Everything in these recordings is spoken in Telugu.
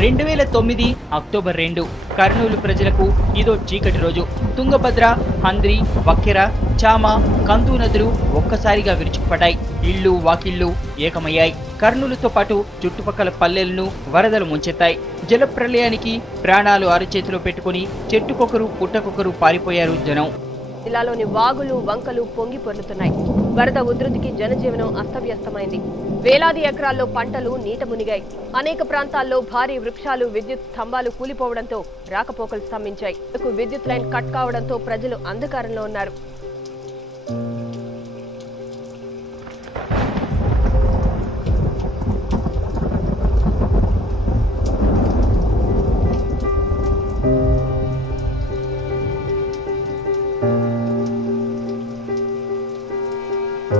2009 అక్టోబర్ 2 కర్నూలు ప్రజలకు ఇదో చీకటి రోజు. తుంగభద్ర, హంద్రి, వక్కెర, చామ, కందు నదులు ఒక్కసారిగా విరుచుకుపడ్డాయి. ఇళ్లు వాకిళ్లు ఏకమయ్యాయి. కర్నూలుతో పాటు చుట్టుపక్కల పల్లెలను వరదలు ముంచెత్తాయి. జల ప్రళయానికి ప్రాణాలు అరచేతిలో పెట్టుకుని చెట్టుకొకరు పుట్టకొకరు పారిపోయారు జనం. జిల్లాలోని వాగులు వంకలు పొంగి పొర్లుతున్నాయి. వరద ఉధృతికి జనజీవనం అస్తవ్యస్తమైంది. వేలాది ఎకరాల్లో పంటలు నీట మునిగాయి. అనేక ప్రాంతాల్లో భారీ వృక్షాలు, విద్యుత్ స్తంభాలు కూలిపోవడంతో రాకపోకలు స్తంభించాయి. విద్యుత్ లైన్ కట్ కావడంతో ప్రజలు అంధకారంలో ఉన్నారు.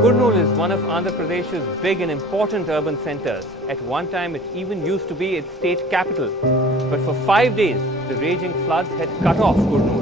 KURNOOL is one of Andhra Pradesh's big and important urban centers. At one time, it even used to be its state capital. But for 5 days, the raging floods had cut off KURNOOL.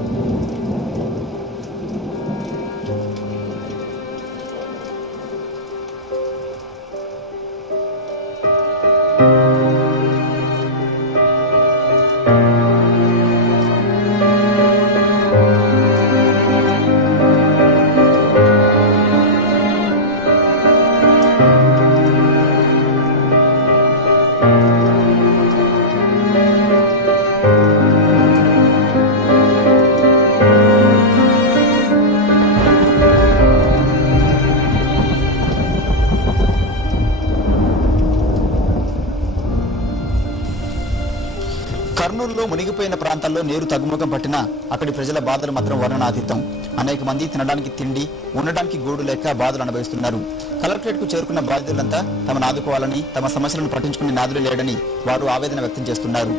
కర్నూలులో మునిగిపోయిన ప్రాంతాల్లో నీరు తగ్గుముఖం పట్టినా అక్కడి ప్రజల బాధలు మాత్రం వర్ణనాతీతం. అనేక మంది తినడానికి తిండి, ఉండడానికి గూడు లేక బాధలు అనుభవిస్తున్నారు. కలెక్టరేట్ కు చేరుకున్న బాధితులంతా తమను ఆదుకోవాలని, తమ సమస్యలను పట్టించుకునే నాదులు లేడని వారు ఆవేదన వ్యక్తం చేస్తున్నారు.